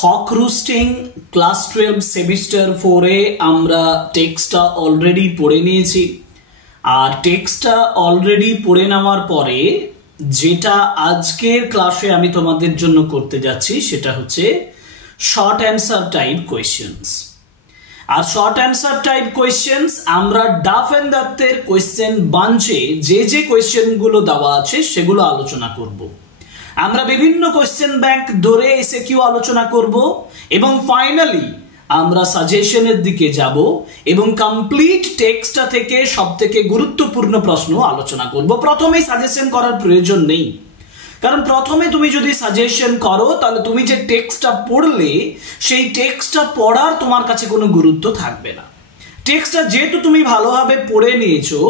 হক রুস্টিং class 12 semester 4 এ আমরা টেক্সটটা already পড়ে নিয়েছি। আর টেক্সটটা অলরেডি পড়ে নেওয়ার পরে যেটা আজকের ক্লাসে আমি তোমাদের জন্য করতে যাচ্ছি সেটা হচ্ছে শর্ট অ্যান্সার টাইপ কোয়েশ্চেন্স। আর শর্ট অ্যান্সার টাইপ কোয়েশ্চেন্স আমরা ডাফ এন্ড দত্তের কোয়েশ্চেন বাঞ্চে যে কোয়েশ্চেনগুলো দেওয়া আছে সেগুলো আলোচনা করব। আমরা বিভিন্ন কোয়েশ্চেন ব্যাংক ধরে এসএকিউ আলোচনা করব এবং ফাইনালি আমরা সাজেশনের দিকে যাব এবং কমপ্লিট টেক্সটটা থেকে সবথেকে গুরুত্বপূর্ণ প্রশ্ন আলোচনা করব। প্রথমেই সাজেশন করার প্রয়োজন নেই, কারণ প্রথমে তুমি যদি সাজেশন করো তাহলে তুমি যে টেক্সটটা পড়লে সেই টেক্সটটা পড়ার তোমার কাছে কোনো গুরুত্ব থাকবে না। টেক্সটটা যেহেতু তুমি ভালোভাবে পড়ে নিয়েছো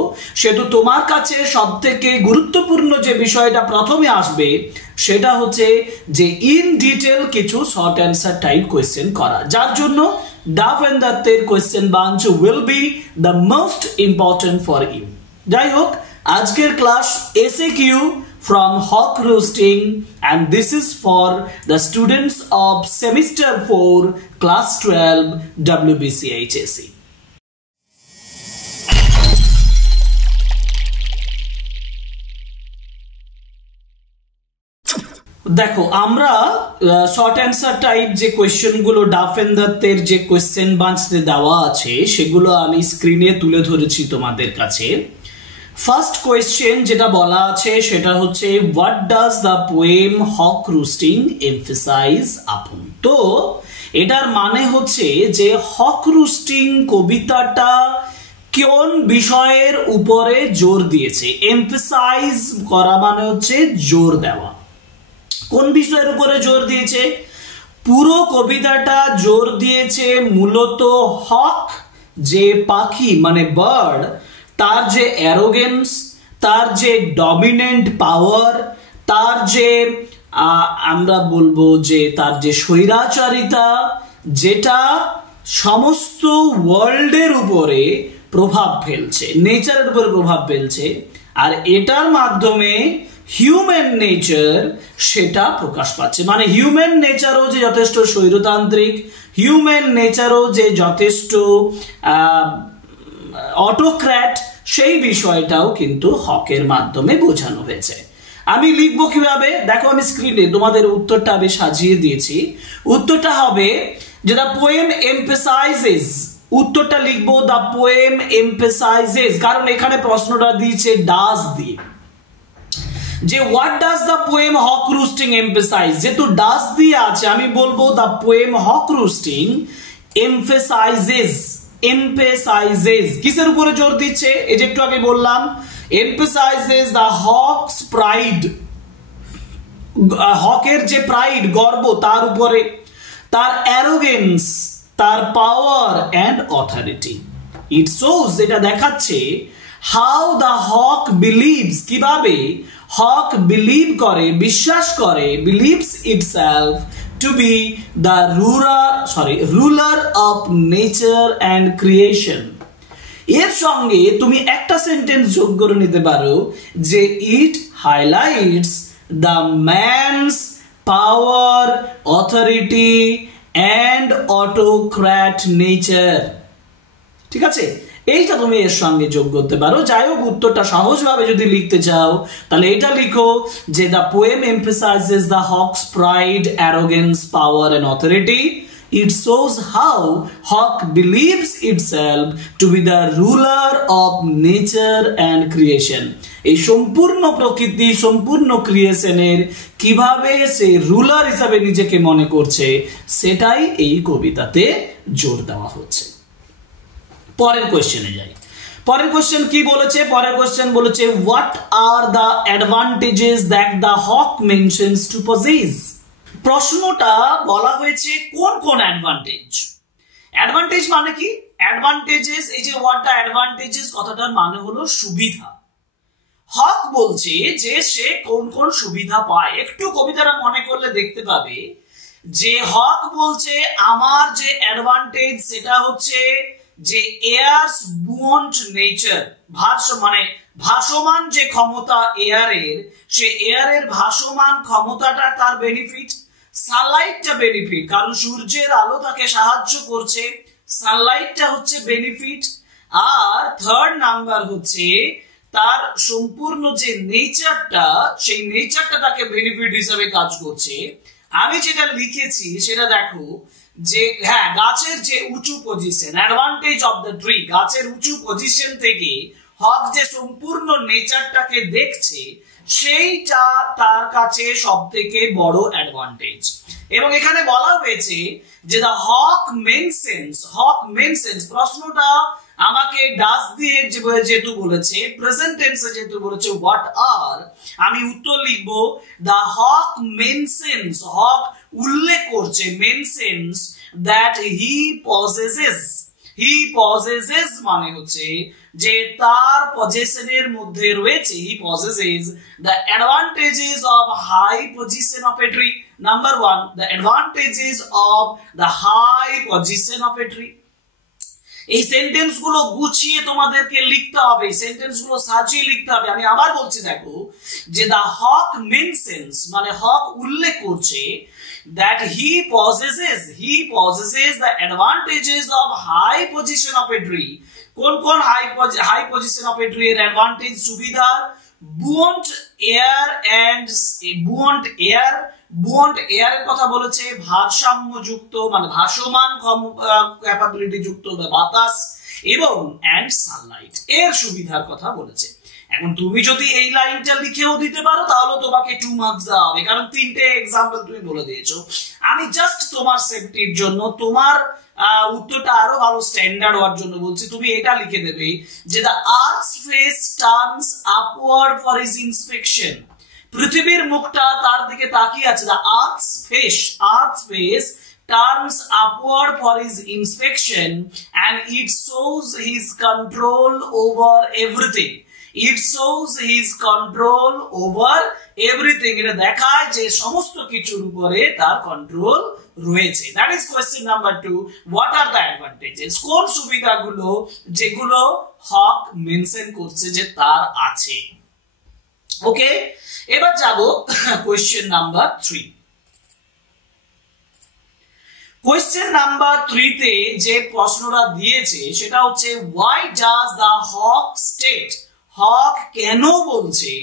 সেহেতু তোমার কাছে সবথেকে গুরুত্বপূর্ণ যে বিষয়টা প্রথমে আসবে সেটা হচ্ছে যে ইন ডিটেল কিছু শর্ট অ্যান্সার টাইপ কোয়েশ্চেন করা, যার জন্য ডাফ এন্ড দত্তের question bunch will be the most important for you. যাই হোক, আজকের class SAQ from Hawk Roasting, and this is for the students of semester 4 class 12 WBCHSE. দেখো, আমরা শর্ট অ্যান্সার টাইপ যে কোয়েশ্চেনগুলো ডাফ এন্ড দত্তের যে question বাঞ্চতে দেওয়া আছে সেগুলো আমি স্ক্রিনে তুলে ধরেছি তোমাদের কাছে। ফার্স্ট কোয়েশ্চেন যেটা বলা আছে সেটা হচ্ছে what does the poem Hawk Roosting emphasise upon. তো এটার মানে হচ্ছে যে হক রুস্টিং কবিতাটা কোন বিষয়ের উপরে জোর দিয়েছে। এমফেসাইজ করা মানে হচ্ছে জোর দেওয়া। কোন বিষয়ের উপরে জোর দিয়েছে? পুরো কবিতাটা জোর দিয়েছে মূলত হক যে পাখি মানে বার্ড, তার যে অ্যারোগেন্স, তার যে ডমিনেন্ট পাওয়ার, তার যে আমরা বলবো যে তার যে স্বৈরাচারিতা, যেটা সমস্ত ওয়ার্ল্ডের উপরে প্রভাব ফেলছে, নেচারের উপরে প্রভাব ফেলছে। আর এটার মাধ্যমে হিউম্যান নেচার সেটা প্রকাশ পাচ্ছে। মানে হিউম্যান নেচারও যে যথেষ্ট স্বৈরতান্ত্রিক, হিউম্যান নেচারও যে যথেষ্ট অটোক্র্যাট, সেই বিষয়টাও কিন্তু হকের মাধ্যমে বোঝানো হয়েছে। আমি লিখবো কিভাবে দেখো, আমি স্ক্রিনে তোমাদের উত্তরটা আমি সাজিয়ে দিয়েছি। উত্তরটা হবে যে দ্য পোয়েম এমফেসাইজেস, উত্তরটা লিখবো দ্য পোয়েম এমফেসাইজেস, কারণ এখানে প্রশ্নটা দিয়েছে ডাজ দিয়ে, যে what does the poem Hawk Roosting emphasise. যেহেতু ডাজ দিয়ে আছে আমি বলবো দ্য পোয়েম হক রুস্টিং এমফেসাইজেস। এমফেসাইজেস কিসের উপরে জোর দিচ্ছে? এই যে একটু আগে বললাম, এমফেসাইজেস দ্য হকস প্রাইড, হকের যে প্রাইড গর্ব তার উপরে, তার অ্যারোগেন্স, তার power and authority. It shows, এটা দেখাচ্ছে হাউ দ্য হক বিলিভস, কিভাবে হক বিলিভ করে, বিশ্বাস করে, believes itself to be the ruler of nature and creation। এর সঙ্গে তুমি একটা সেন্টেন্স যোগ করে নিতে পারো যে it highlights the man's power, authority and autocrat nature. ঠিক আছে, এইটা তুমি এর সঙ্গে যোগ করতে পারো। যাই হোক, উত্তরটা সহজভাবে যদি লিখতে চাও তাহলে এটা লিখো যে the poem emphasises the hawk's pride, arrogance, power and authority. It shows how hawk believes itself to be the ruler of nature and creation. এই সম্পূর্ণ প্রকৃতি, সম্পূর্ণ ক্রিয়েশনের কিভাবে সে রুলার হিসাবে নিজেকে মনে করছে সেটাই এই কবিতাতে জোর দেওয়া হচ্ছে। পরের কোশ্চেনে যাই। পরের কোশ্চেন কি বলেছে? পরের কোশ্চেন বলেছে what are the advantages that the hawk mentions to possess. প্রশ্নটা বলা হয়েছে কোন কোন অ্যাডভান্টেজ। অ্যাডভান্টেজ মানে কি? অ্যাডভান্টেজেস, এই যে ওয়ার্ডটা অ্যাডভান্টেজেস কথাটার মানে হলো সুবিধা। হক বলছে যে সে কোন কোন সুবিধা পায়। একটু কবিতাটা মনে করলে দেখতে পাবে যে হক বলছে আমার যে অ্যাডভান্টেজ সেটা হচ্ছে যে এয়ারস বুয়ন্ট নেচার, মানে ভাসমান যে ক্ষমতা এয়ারের, সে এয়ারের ভাসমান ক্ষমতাটা তার বেনিফিট। সানলাইটটা বেনিফিট, কারণ সূর্যের আলো তাকে সাহায্য করছে, সানলাইটটা হচ্ছে বেনিফিট। আর থার্ড নাম্বার হচ্ছে তার সম্পূর্ণ যে নেচারটা, সেই নেচারটা তাকে বেনিফিট হিসেবে কাজ করছে। আমি যেটা লিখেছি সেটা দেখো যে হ্যাঁ, গাছের যে উঁচু position, advantage of the tree, গাছের উঁচু পজিশন থেকে হক যে সম্পূর্ণ নেচারটাকে দেখছে, সেইটা তার কাছে সব থেকে বড় অ্যাডভান্টেজ। এবং এখানে বলা হয়েছে যে দা হক মেনশনস, প্রশ্নটা আমাকে ডাস দিয়ে যেহেতু বলেছে, প্রেজেন্ট টেন্সে যেহেতু বলেছে হোয়াট আর, আমি উত্তর লিখব দা হক মেনশনস, হক উল্লেখ করছে, মেনশনস দ্যাট হি পজেসেস মানে হচ্ছে যে তার পজেশনের মধ্যে রয়েছে, he possesses the advantages of high position of a tree. Number 1, the advantages of the high position of a tree. এই সেন্টেন্স গুলো গুছিয়ে তোমাদেরকে লিখতে হবে, সেন্টেন্স গুলো সাজিয়ে লিখতে হবে। আমি আবার বলছি, দেখো যে দা হক মেনশনস মানে হক উল্লেখ করছে that he possesses the advantages of high position of a tree। কোন কোন high position of a tree এর অ্যাডভান্টেজ, সুবিধা? বুয়ন্ট এয়ার এর কথা বলেছে, ভারসাম্যযুক্ত মানে ভাসমান ক্যাপাবিলিটি যুক্ত বাতাস, এবং এন্ড সানলাইট এর সুবিধার কথা বলেছে। এখন তুমি যদি এই লাইনটা লিখেও দিতে পারো তাহলে তোমাকে 2 মার্কস দেওয়া হবে, কারণ 3টে এক্সাম্পল তুমি বলে দিয়েছো। আমি জাস্ট তোমার সেফটির জন্য, তোমার উত্তরটা আরো ভালো স্ট্যান্ডার্ড হওয়ার জন্য বলছি, তুমি এটা লিখে দেবে যে the earths face turns upward for his inspection. পৃথিবীর মুখটা তার দিকে তাকিয়ে আছে। The earths face turns upward for his inspection and it shows his control over everything. এটা দেখায় যে সমস্ত কিছুর উপরে তার কন্ট্রোল রয়েছে। That is question number 2, what are the advantages, কোন সুবিধাগুলো যেগুলো হক মেনশন করছে যে তার আছে। ওকে, এবার যাব কোয়েশ্চেন নাম্বার 3। কোয়েশ্চেন নাম্বার 3 তে যে প্রশ্নটা দিয়েছে সেটা হচ্ছে why does the hawk state, হক কেন বলছে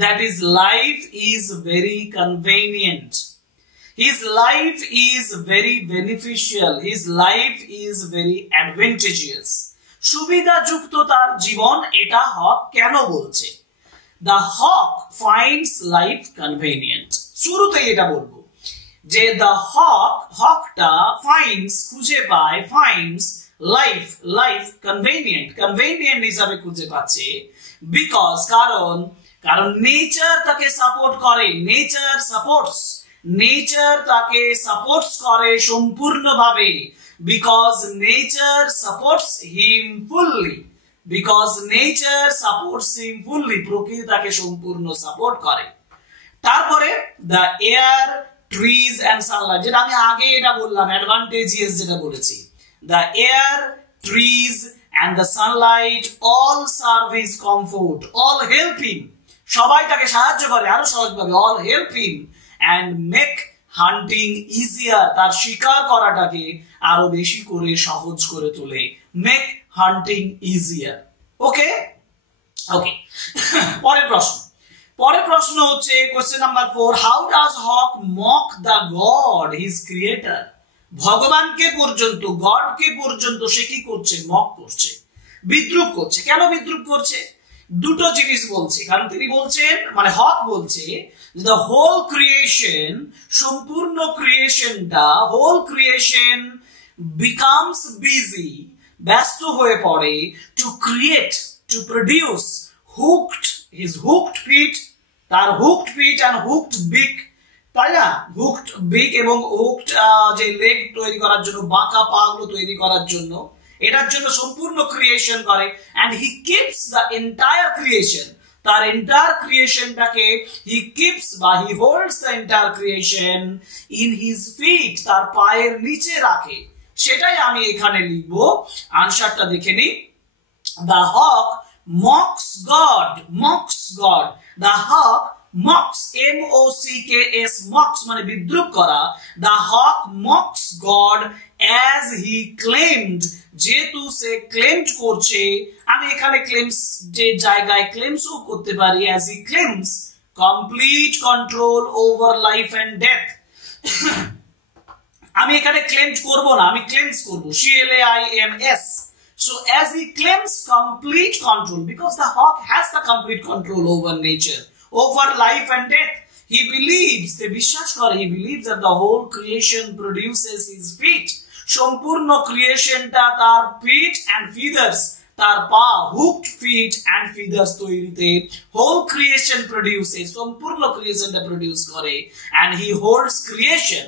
that his life is very convenient, his life is very beneficial, his life is very advantageous, সুবিধাযুক্ত তার জীবন, এটা হক কেন বলছে? The hawk finds life convenient, শুরুতেই এটা বলবো যে the হকটা finds খুঁজে পায়, finds life convenient হিসাবে খুঁজে পাচ্ছে, because কারণ নেচার তাকে সাপোর্ট করে, নেচার তাকে সাপোর্টস করে সম্পূর্ণভাবে, because nature supports him fully, প্রকৃতি তাকে সম্পূর্ণ সাপোর্ট করে। তারপরে the air, trees and sunlight, যেটা আমি আগে এটা বললাম অ্যাডভান্টেজিয়াস যেটা বলেছি, the air, trees and the sunlight all serve his comfort, all help him, সবাই তাকে সাহায্য করে আরো সহজভাবে, all help him and make hunting easier, তার শিকার করাটাকে আরো বেশি করে সহজ করে তোলে, make hunting easier। ওকে, পরের প্রশ্ন হচ্ছে question number 4, how does hawk mock the god his creator, ভগবানকে পর্যন্ত, গডকে পর্যন্ত সে কি করছে? মক করছে, বিদ্রূপ করছে। কেন বিদ্রূপ করছে? দুটো জিনিস বলছে, কারণ তিনি বলছেন মানে হক বলছে দ্য হোল ক্রিয়েশন, সম্পূর্ণ ক্রিয়েশনটা, হোল ক্রিয়েশন বিকামস বিজি, ব্যস্ত হয়ে পড়ে, to create, to produce his hooked feet, তার hooked feet and hooked beak, তাই না? hooked beak এবং hooked যে লেগ তৈরি করার জন্য, বাঁকা পাগুলো তৈরি করার জন্য, এটার জন্য সম্পূর্ণ ক্রিয়েশন করে। and he keeps the entire creation, তার এন্টায়ার ক্রিয়েশনটাকে he keeps বা he holds the entire creation in his feet, তার পায়ের নিচে রাখে। সেটাই আমি এখানে লিখবো। আনসারটা দেখে নি, the hawk mocks God, the hawk mocks, M-O-C-K-S, mocks মানে বিদ্রূপ করা, the hawk mocks God as he claimed, যেহেতু সে claimed করছে, আমি এখানে claims যে জায়গায় claims ও করতে পারি, as he claims complete control over life and death. আমি এখানে claim করব না, আমি claims করব, C-L-A-I-M-S. So as he claims complete control, because the hawk has the complete control over nature, over life and death, he believes, he believes that the whole creation produces his feet. সম্পূর্ণ ক্রিয়েশনটা তার feet and feathers, তার পা, hooked feet and feathers তৈরিতে whole creation produces, সম্পূর্ণ ক্রিয়েশনটা produce করে, and he holds creation,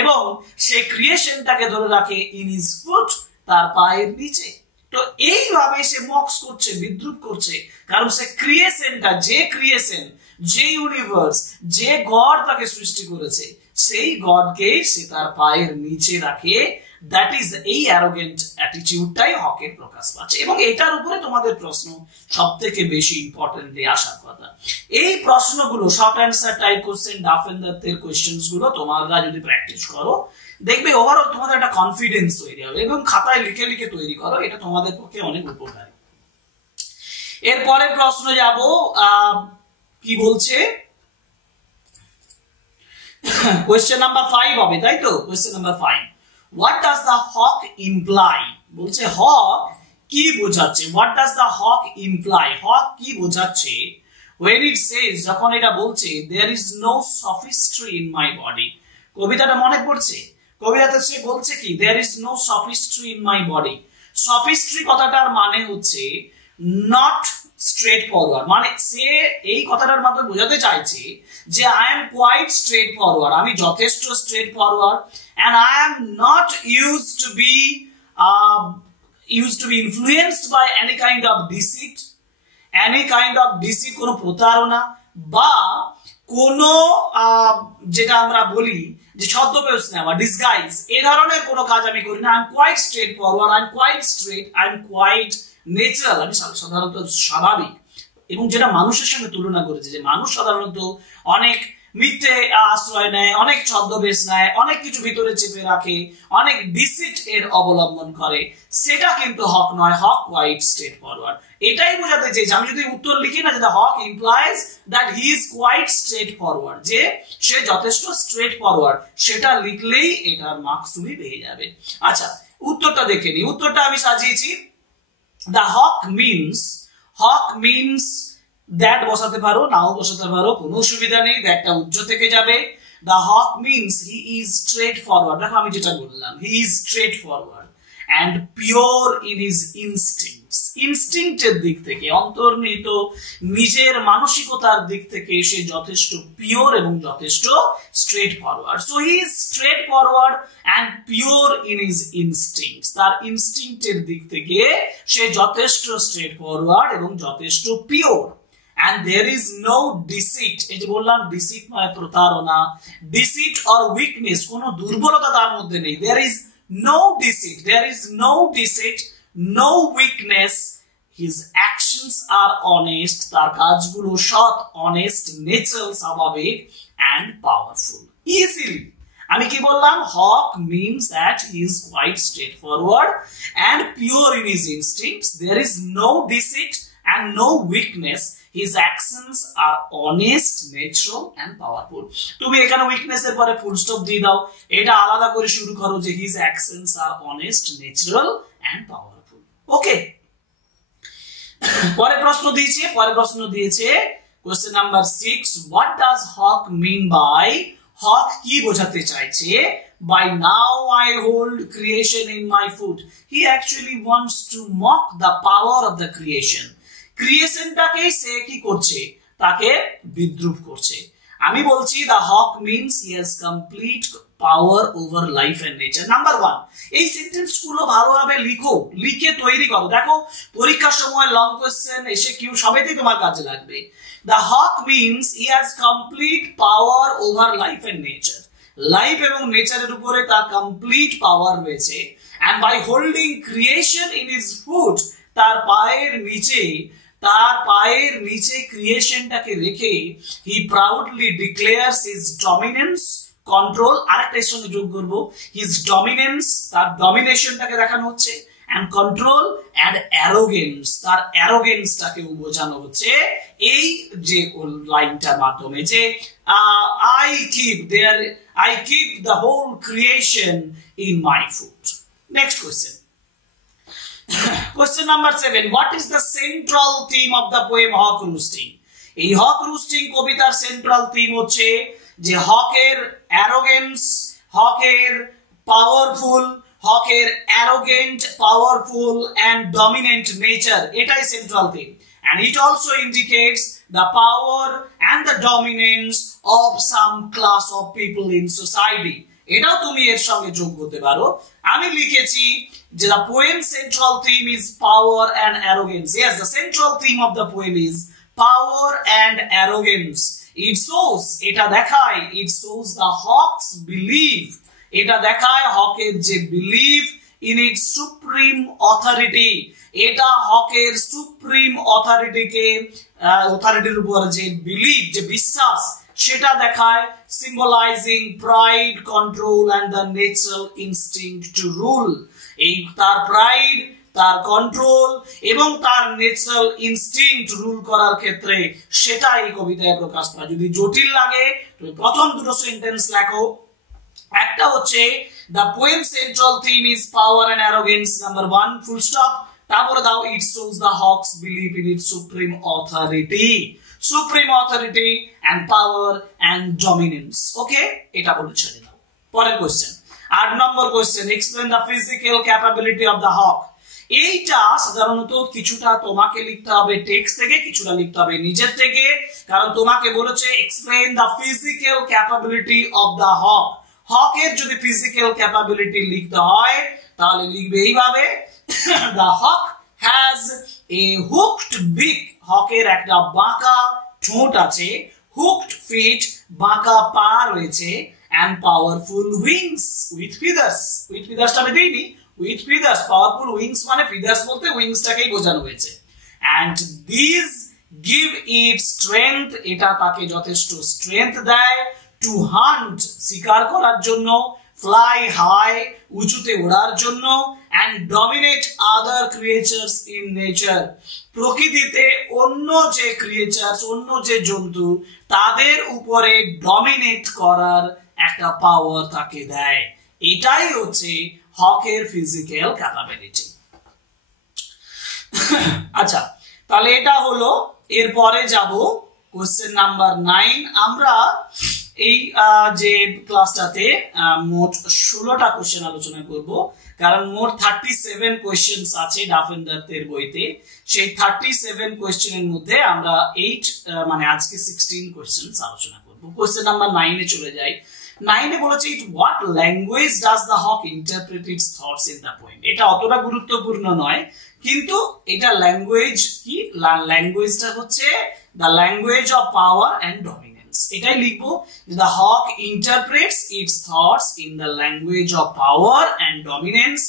এবং সে ক্রিয়েশনটাকে ধরে রাখে in his foot, তার পায়ের নিচে। তো এইভাবে সে মক্স করছে, বিদ্রুপ করছে, কারণ সে ক্রিয়েশনটা, যে ক্রিয়েশন, যে ইউনিভার্স, যে গড তাকে সৃষ্টি করেছে, সেই গডকে সে তার পায়ের নিচে রাখে। দ্যাট ইজ এই অ্যারোগেন্ট অ্যাটিটিউডটাই হকের প্রকাশ পাচ্ছে, এবং এটার উপরে তোমাদের প্রশ্ন সব থেকে বেশি ইম্পর্টেন্টলি আসার কথা। এই প্রশ্নগুলো short answer type question, Duff and their questions গুলো তোমরা যদি প্র্যাকটিস করো, দেখবে ওভারঅল তোমাদের একটা কনফিডেন্স তৈরি হবে, এবং খাতায় লিখে লিখে তৈরি করো, এটা তোমাদের পক্ষে অনেক উপকারী। এরপরে প্রশ্ন যাব, কি বলছে, কোয়েশ্চেন নাম্বার 5 হবে, তাই তো? Question number 5, what does the hawk imply? বলছে হক কি বোঝাচ্ছে, what does the hawk imply, হক কি বোঝাচ্ছে when it says, যখন এটা বলছে there is no sophistry in my body। কবিতাটা মনে পড়ছে? কবিতাতে সে বলছে কি, there is no sophistry in my body। sophistry কথাটার মানে হচ্ছে not straight forward, মানে সে এই কথাটার মাধ্যমে বোঝাতে চাইছে যে I am quite straight forward, আমি যথেষ্ট straight forward, and I am not used to be influenced by any kind of deceit, কোনো প্রতারণা বা কোনো যেটা আমরা বলি যে ছদ্মবেশ নেওয়া, ডিসগাইজ, এই ধরনের কোনো কাজ আমি করি না। I am quite straight forward, I am quite straight, I am quite natural, আমি সাধারণত স্বাভাবিক। এবং যেটা মানুষের সঙ্গে তুলনা করেছে, যে মানুষ সাধারণত অনেক মিথ্যে আশ্রয় নেয়, অনেক ছদ্মবেশ নেয়, অনেক কিছু ভিতরে চেপে রাখে, অনেক ডিসিট এর অবলম্বন করে, সেটা কিন্তু হক নয়। হক কোয়াইট স্ট্রেট ফরওয়ার্ড, এটাই বোঝাতে চেয়েছে। আমি যদি উত্তর লিখি না, যে hawk implies that he is quite straight forward, যে সে যথেষ্ট স্ট্রেট ফরওয়ার্ড, সেটা লিখলেই এটার মার্কস তুমি পেয়ে যাবে। আচ্ছা, উত্তরটা দেখে নি। উত্তরটা আমি সাজিয়েছি, the hawk means that বসাতে পারো, নাও বসাতে পারো, কোনো অসুবিধা নেই, দ্যাটটা উজ্জ্ব থেকে যাবে। the hawk means he is straight forward, দেখো আমি যেটা বললাম, he is straight forward and pure in his instincts, ইনস্টিংক্টের দিক থেকে, অন্তর্নিহিত নিজের মানসিকতার দিক থেকে সে যথেষ্ট পিওর এবং যথেষ্ট straight forward. So he is straight forward and pure in his instincts, তার ইনস্টিংক্টের দিক থেকে সে যথেষ্ট স্ট্রেট ফরওয়ার্ড এবং যথেষ্ট pure. And there is no deceit, এই যে বললাম deceit মানে প্রতারণা, deceit or weakness, কোনো দুর্বলতা তার মধ্যে নেই। there is no deceit, no weakness, his actions are honest, তার কাজগুলো সৎ, honest, natural, স্বাভাবিক and powerful, easily। আমি কি বললাম, hawk means that he is quite straightforward and pure in his instincts, there is no deceit and no weakness, his actions are honest, natural and powerful। তুমি এখানে weakness এর পরে full stop দিয়ে দাও, এটা আলাদা করে শুরু করো যে his actions are honest, natural and powerful। ওকে, পরে প্রশ্ন দিয়েছে question number 6, what does hawk mean by, হক কি বোঝাতে চাইছে by now I hold creation in my foot? He actually wants to mock the power of the creation, ক্রিয়েশনটাকে সে কি করছে, তাকে বিদ্রূপ করছে। আমি বলছি the hawk means he has complete power over life and nature। Number 1, এই সেন্টেন্স গুলো ভালোভাবে লিখে তৈরি করো। দেখো পরীক্ষার সময় লং কোশ্চেন, এসে কিউ সবেতেই তোমার কাজে লাগবে। the hawk means he has complete power over life and nature, life এবং নেচারের উপরে তার কমপ্লিট পাওয়ার রয়েছে। and by holding creation in his foot, তার পায়ের নিচে তার পায়ের নিচে ক্রিয়েশনটাকে রেখে he proudly declares his dominance control, আরেকটার সঙ্গে যোগ করবো হিজ ডমিনেন্স, তার ডমিনেশনটাকে দেখানো হচ্ছে, and control and arrogance, তার অ্যারোগেন্সটাকে বোঝানো হচ্ছে এই যে লাইনটার মাধ্যমে যে I keep the whole creation in my foot. Next question. Question number 7. What is the central theme of the poem Hawk Roosting? এই হক রুস্টিং কবিতার সেন্ট্রাল থিম হচ্ছে যে হকের অ্যারোগেন্স, হকের পাওয়ারফুল, হকের arrogant, powerful and dominant nature, এটাই central theme, and it also indicates the power and the dominance of some class of people in society. এটাও তুমি এর সঙ্গে যোগ করতে পারো। আমি লিখেছি যে the poem central theme is power and arrogance. Yes, the central theme of the poem is power and arrogance. It shows, এটা দেখায়, it shows the hawk's belief, এটা দেখায় হকের যে believe in it supreme authority, এটা হকের supreme অথরিটিকে, অথরিটির উপর যে বিলিভ, যে বিশ্বাস, সেটা দেখায়, symbolising pride, control and the natural instinct to rule. এই তার প্রাইড, তার কন্ট্রোল এবং তার ন্যাচারাল ইনস্টিংক্ট রুল করার ক্ষেত্রে সেটা এই কবিতায় প্রকাশ পায়। যদি জটিল লাগে তুমি প্রথম দুটো সেন্টেন্স লেখো, একটা হচ্ছে the poem central theme is power and arrogance, number 1 full stop, তারপরে দাও it shows the hawk's belief in its supreme authority and power and dominance. Okay, এটা বলে ছেড়ে দাও। পরের question, 8 number question, explain the physical capability of the hawk. এইটা সাধারণত কিছুটা তোমাকে লিখতে হবে টেক্সট থেকে, কিছুটা লিখতে হবে নিজের থেকে, কারণ তোমাকে বলেছে explain the physical capability of the hawk. হকের যদি ফিজিক্যাল ক্যাপাবিলিটি লিখতে হয় তাহলে লিখবে এইভাবে, the hawk has a hooked beak, হকের একটা বাঁকা ঠোঁট আছে, hooked feet, বাঁকা পা রয়েছে, and powerful wings with feathers, with feathers টা দেইনি, with feathers, powerful wings মানে feathers বলতে উইংসটাকেই বোঝানো হয়েছে, and these give it strength, এটা তাকে যথেষ্ট স্ট্রেংথ দেয়, to hunt, শিকার করার জন্য, fly high, উঁচুতে ওড়ার জন্য, and dominate other creatures in nature, প্রকৃতিতে অন্য যে ক্রিয়েচার্স, অন্য যে জন্তু তাদের উপরে ডমিনেট করার একটা পাওয়ার তাকে দেয়। এটাই হচ্ছে হকের ফিজিক্যাল ক্যাপাবিলিটি। আচ্ছা, তাহলে এটা হলো, এরপরে যাব কোশ্চেন নাম্বার 9। আমরা এই যে ক্লাসটাতে মোট 16টা কোশ্চেন আলোচনা করব, কারণ মোট 37 কোশ্চেনস আছে ডাফেন্দারদের বইতে। সেই 37 কোশ্চেনের মধ্যে আমরা 8 মানে আজকে 16 কোশ্চেনস আলোচনা করব। কোশ্চেন নাম্বার 9 এ চলে যাই। 9 এ বলেছে what language does the hawk interpret its thoughts in the poem. এটা অতটা গুরুত্বপূর্ণ নয়, কিন্তু এটা ল্যাঙ্গুয়েজ কি, ল্যাঙ্গুয়েজটা হচ্ছে the language of power and dominance. এটাই লিখবো, the hawk interprets its thoughts in the language of power and dominance.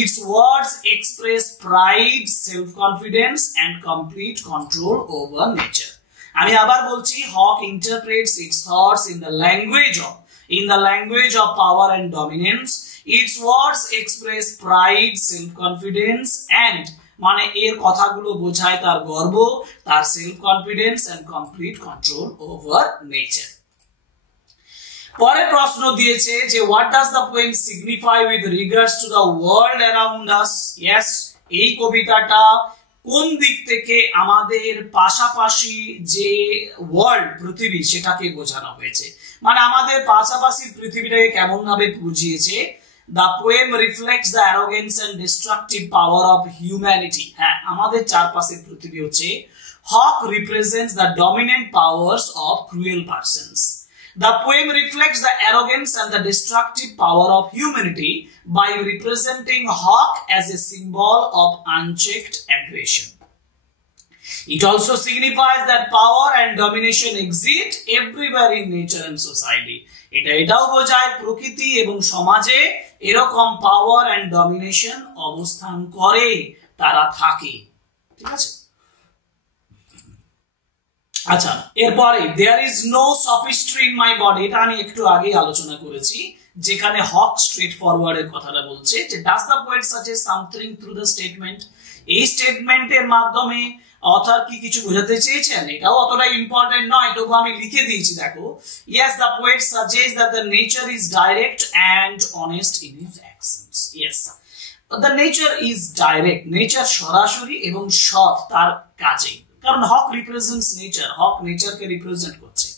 Its words express pride, self-confidence and complete control over nature. আমি আবার বলছি, hawk interprets its thoughts in the language of power and dominance. Its words express pride, self-confidence and মানে এর কথাগুলো বোঝায় তার গর্ব, তার self confidence and complete control over nature. পরে প্রশ্ন দিয়েছে যে what does the poem signify with regards to the world around us. Yes, এই কবিতাটা কোন দিক থেকে আমাদের পাশাপাশি যে ওয়ার্ল্ড, পৃথিবী, সেটাকে বোঝানো হয়েছে, মানে আমাদের পাশাপাশি পৃথিবীটাকে কেমন ভাবে বুঝিয়েছে। The poem reflects the arrogance and destructive power of humanity. হ্যাঁ, আমাদের চারপাশের পৃথিবী হচ্ছে। Hawk represents the dominant powers of cruel persons. The poem reflects the arrogance and the destructive power of humanity by representing Hawk as a symbol of unchecked aggression. It also signifies that power and domination exist everywhere in nature and society. এটাও বোঝায় প্রকৃতি এবং সমাজে এরকম পাওয়ার and domination অবস্থান করে, তারা থাকে। ঠিক আছে, আচ্ছা, এরপরে there is no sophistry in my body, এটা আমি একটু আগেই আলোচনা করেছি, যেখানে হক স্ট্রেট ফরওয়ার্ড এর কথাটা বলছে যে does the poet suggest something through the statement, এই স্টেটমেন্টের মাধ্যমে অথর কি কিছু বোঝাতে চেয়েছেন, এটাও অতটা ইম্পর্টেন্ট নয়, তবু আমি লিখে দিয়েছি দেখো, yes the poet suggest that the nature is direct and honest in his actions. Yes, the nature is direct, nature সরাসরি এবং সৎ তার কাজে, কারণ হক রিপ্রেজেন্টস নেচার, হক নেচারকে রিপ্রেজেন্ট করছে।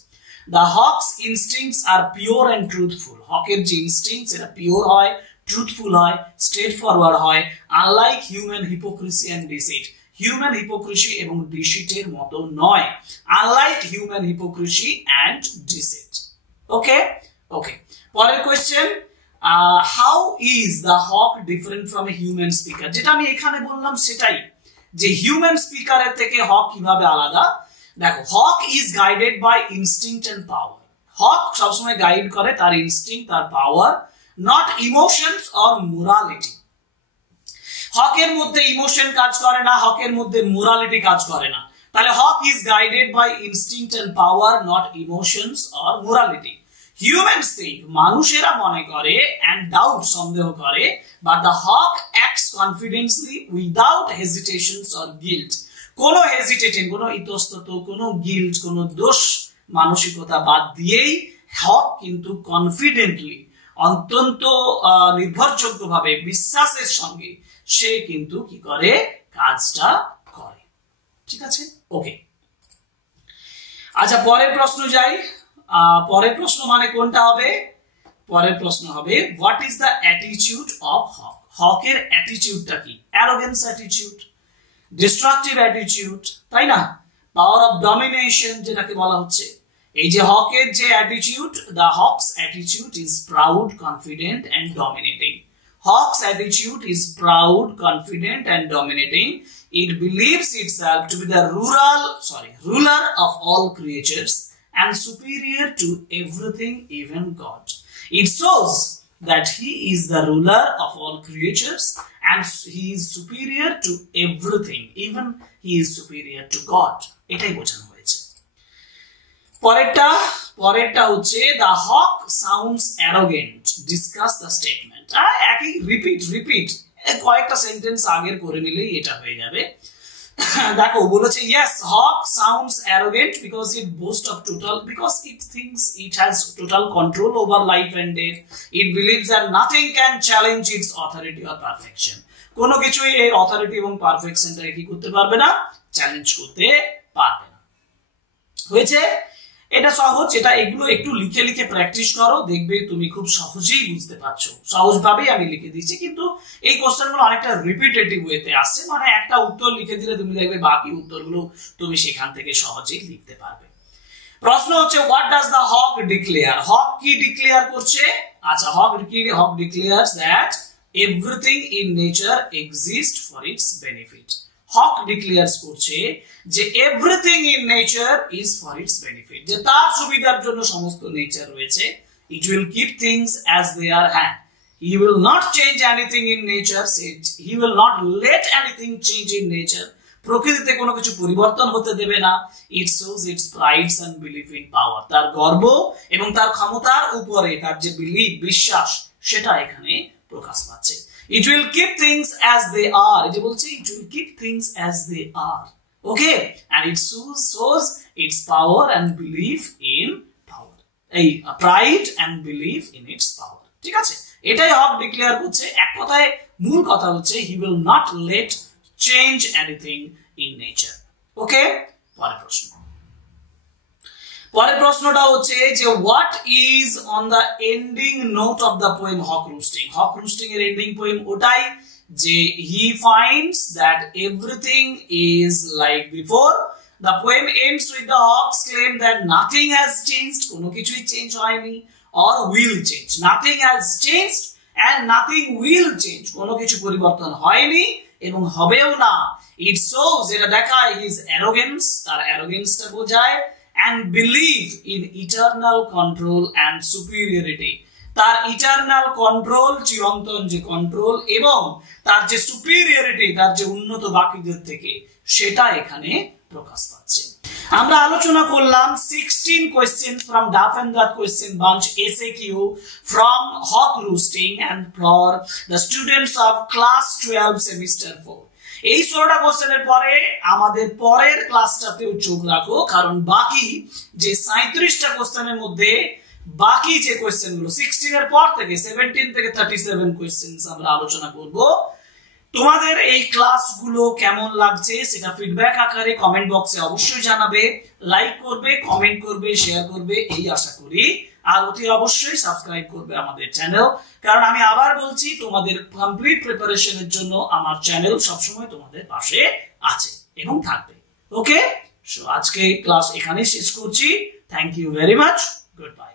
The hawk's instincts are pure and truthful. হকের যে ইনস্টিংক্টস এটা পিওর হয়, ট্রুথফুল হয়, স্ট্রেট ফরওয়ার্ড হয়, unlike human hypocrisy and deceit, human hypocrisy এবং ডিসিটের মতো নয়, unlike human hypocrisy and deceit. Okay okay, পরের question, how is the hawk different from a human speaker, যেটা আমি এখানে বললাম সেটাই, যে হিউম্যান স্পিকারের থেকে হক কিভাবে আলাদা। দেখো, hawk is guided by instinct and power, hawk সবসময় গাইড করে তার ইনস্টিংক্ট, তার power, not emotions or morality. হকের মধ্যে ইমোশন কাজ করে না, হকের মধ্যে মোরালিটি কাজ করে না, তাহলে hawk is guided by instinct and power, not emotions or morality. Humans think, মানুষেরা মনে করে, এন্ড ডাউট, সন্দেহ করে, but the hawk acts confidently without hesitations or guilt, কোনো হেজিটেশন, কোনো ইতস্তত, কোনো গিল্ট, কোনো দোষ মানসিকতা বাদ দিয়েই হক কিন্তু কনফিডেন্টলি, অত্যন্ত নির্ভরযোগ্যভাবে, বিশ্বাসের সঙ্গে সে কিন্তু কি করে, কাজটা করে। ঠিক আছে, ওকে। আচ্ছা, পরের প্রশ্ন যাই। পরের প্রশ্ন মানে কোনটা হবে? পরের প্রশ্ন হবে what is the attitude of hawk, হকের অ্যাটিটিউডটা কি? অ্যারোগেন্স অ্যাটিটিউড, ডিস্ট্রাকটিভ অ্যাটিটিউড, তাই না? পাওয়ার অফ ডমিনেশন যেটাকে বলা হচ্ছে, এই যে হকের যে attitude, the hawk's attitude is proud, confident and dominating. Hawk's attitude is proud, confident and dominating. It believes itself to be the ruler of all creatures and superior to everything, even God. It shows that he is the ruler of all creatures and he is superior to everything, even he is superior to God. এটাই বোঝানো হয়েছে। পরেরটা হচ্ছে the hawk sounds arrogant. Discuss the statement. একই repeat কয়েকটা sentence আগের করে নিলেই এটা হয়ে যাবে। দেখো, বলেছে yes, hawk sounds arrogant because it boasts of because it thinks it has total control over life and death. It believes that nothing can challenge its authority or perfection. কোনো কিছুই এই অথরিটি এবং পারফেকশনটাকে কি করতে পারবে না, চ্যালেঞ্জ করতে পারবে না। হয়েছে? এটা সহজ, এটা এগুলো একটু লিখে লিখে প্র্যাকটিস করো, দেখবে তুমি খুব সহজেই বুঝতে পারছো। সহজভাবেই আমি লিখে দিচ্ছি, কিন্তু এই কোশ্চেনগুলো অনেকটা রিপিটেটিভ ওয়েতে আসছে, মানে একটা উত্তর লিখে দিলে তুমি দেখবে বাকি উত্তরগুলো তুমি সেখান থেকে সহজেই লিখতে পারবে। প্রশ্ন হচ্ছে what does the hawk declare, hawk কি ডিক্লেয়ার করছে? আচ্ছা, hawk declares that everything in nature exist for its benefit. Hawk declares করছে যে everything in nature is for its benefit, যে তার সুবিধার জন্য সমস্ত নেচার রয়েছে। It will keep things as they are, হ্যাঁ, he will not change anything in nature, he will not let anything change in nature, প্রকৃতিতে কোনো কিছু পরিবর্তন হতে দেবে না। It shows its prides and believe in power, তার গর্ব এবং তার ক্ষমতার উপরে তার যে বিশ্বাস, সেটা এখানে প্রকাশ পাচ্ছে। It will keep things as they are. এই যে বলছি, it will keep things as they are. Okay? And it shows its power and belief in power. এই pride and belief in its power. ঠিক আছে? এটাই হক ডিক্লেয়ার করছে। এক কথায় মূল কথা হচ্ছে he will not let change anything in nature. Okay? পরের প্রশ্নটা হচ্ছে যে what is on the ending note of the poem Hawk Roosting. Hawk Roosting এর এন্ডিং পোয়েম ওটাই যে he finds that everything is like before. The poem ends with the hawk's claim that nothing has changed, কোনো কিছুই change হয়নি, or will change. Nothing has changed and nothing will change, কোনো কিছু পরিবর্তন হয়নি এবং হবেও না। ইট শোজ, এটা দেখায় হিজ অ্যারোগেন্স, তার অ্যারোগেন্সটা বোঝায়, and believe in eternal control and superiority, তার ইটারনাল কন্ট্রোল, চিরন্তন যে কন্ট্রোল, এবং তার যে সুপিরিয়রিটি, তার যে উন্নত বাকিদের থেকে, সেটা এখানে প্রকাশ পাচ্ছে। আমরা আলোচনা করলাম 16 questions from Duff and Duck question bunch SAQ from hawk roosting and for the students of class 12 semester 4. এই 16টা কোশ্চেনের পরে আমাদের পরের ক্লাসটাতেও চোখ রাখো, কারণ বাকি যে 37টা কোশ্চেনের মধ্যে বাকি যে কোশ্চেনগুলো 16 এর পর থেকে 17 থেকে 37 কোশ্চেনস আমরা আলোচনা করব। তোমাদের এই ক্লাসগুলো কেমন লাগছে সেটা ফিডব্যাক আকারে কমেন্ট বক্সে অবশ্যই জানাবে, লাইক করবে, কমেন্ট করবে, শেয়ার করবে এই আশা করি। আর অতি অবশ্যই সাবস্ক্রাইব করবে আমাদের চ্যানেল, কারণ আমি আবার বলছি তোমাদের কমপ্লিট প্রিপারেশনের জন্য আমার চ্যানেল সবসময় তোমাদের পাশে আছে এবং থাকবে। ওকে, সো আজকে ক্লাস এখানেই শেষ করছি। Thank you very much, good by.